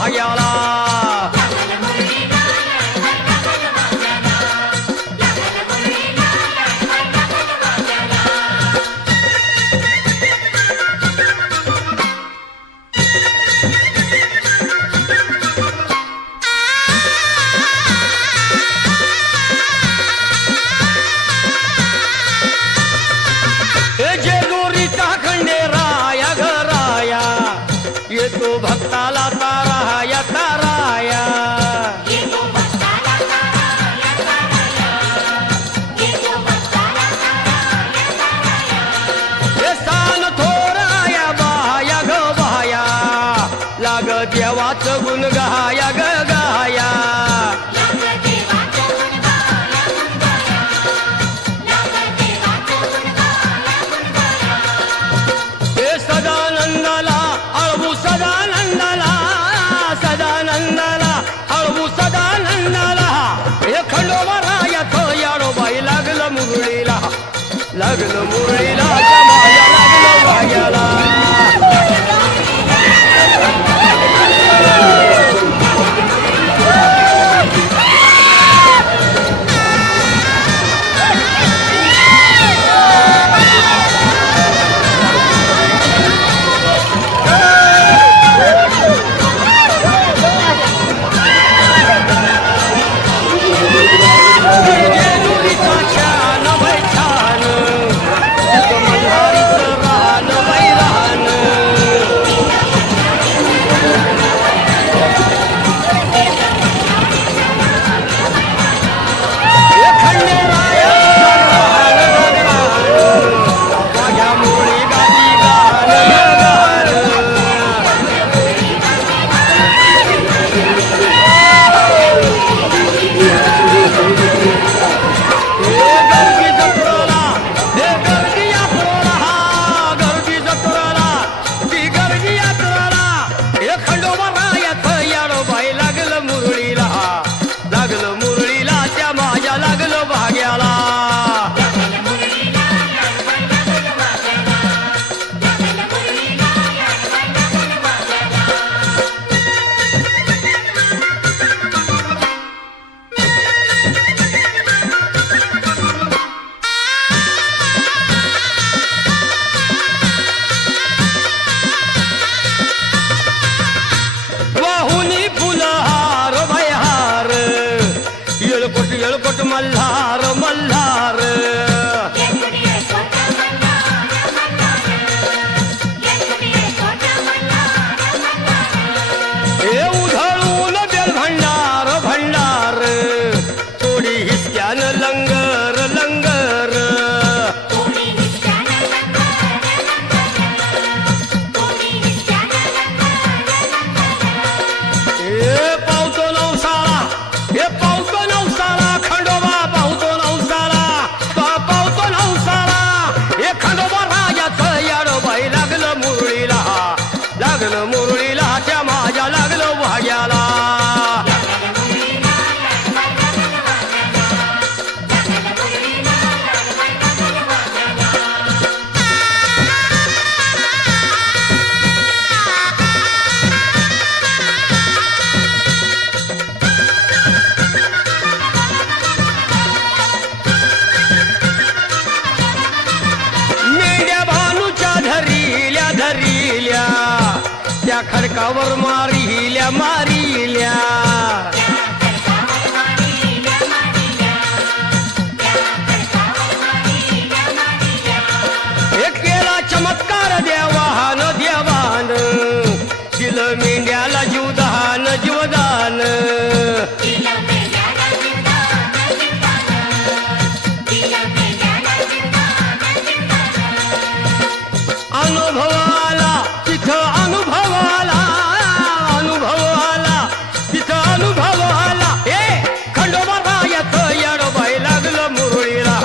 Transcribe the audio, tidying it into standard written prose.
भाग्याला येतो भक्ताला ताराया ताराया हे सान थोराया बाया ग बाया लाग देवाचं गुण गाया ग गाया हे सदानंदाला अळवू सदानंदाला सदानंदाला अळवू सदानंदाला हे खंडोबारायाच याडोबाई लागलं मुरळीला माया लागलं भाग्याला येळकोट मल्हार मल्हार हे उधळून बेल भंडार भंडार थोडी हिसक्यानं लंगर लंगर हे पावतो नवसाळा हे पावतो नवसाळा खंडोबा पावतो नवसाळा पावतो नवसाळा हे खंडोबा राजाचं याडोबाई लागलं मुरळीला त्या माझ्या लागलं भाग्याला धरिल्या त्या खडकावर मारिल्या मारिल्या एक केला चमत्कार देवान देवान दिलं मेंढ्याला जीवदान जीवदान अनुभवाला तिथं अनुभवाला तिथं अनुभवाला हे खंडोबा रायाचं याडोबाई लागलं मुरळीला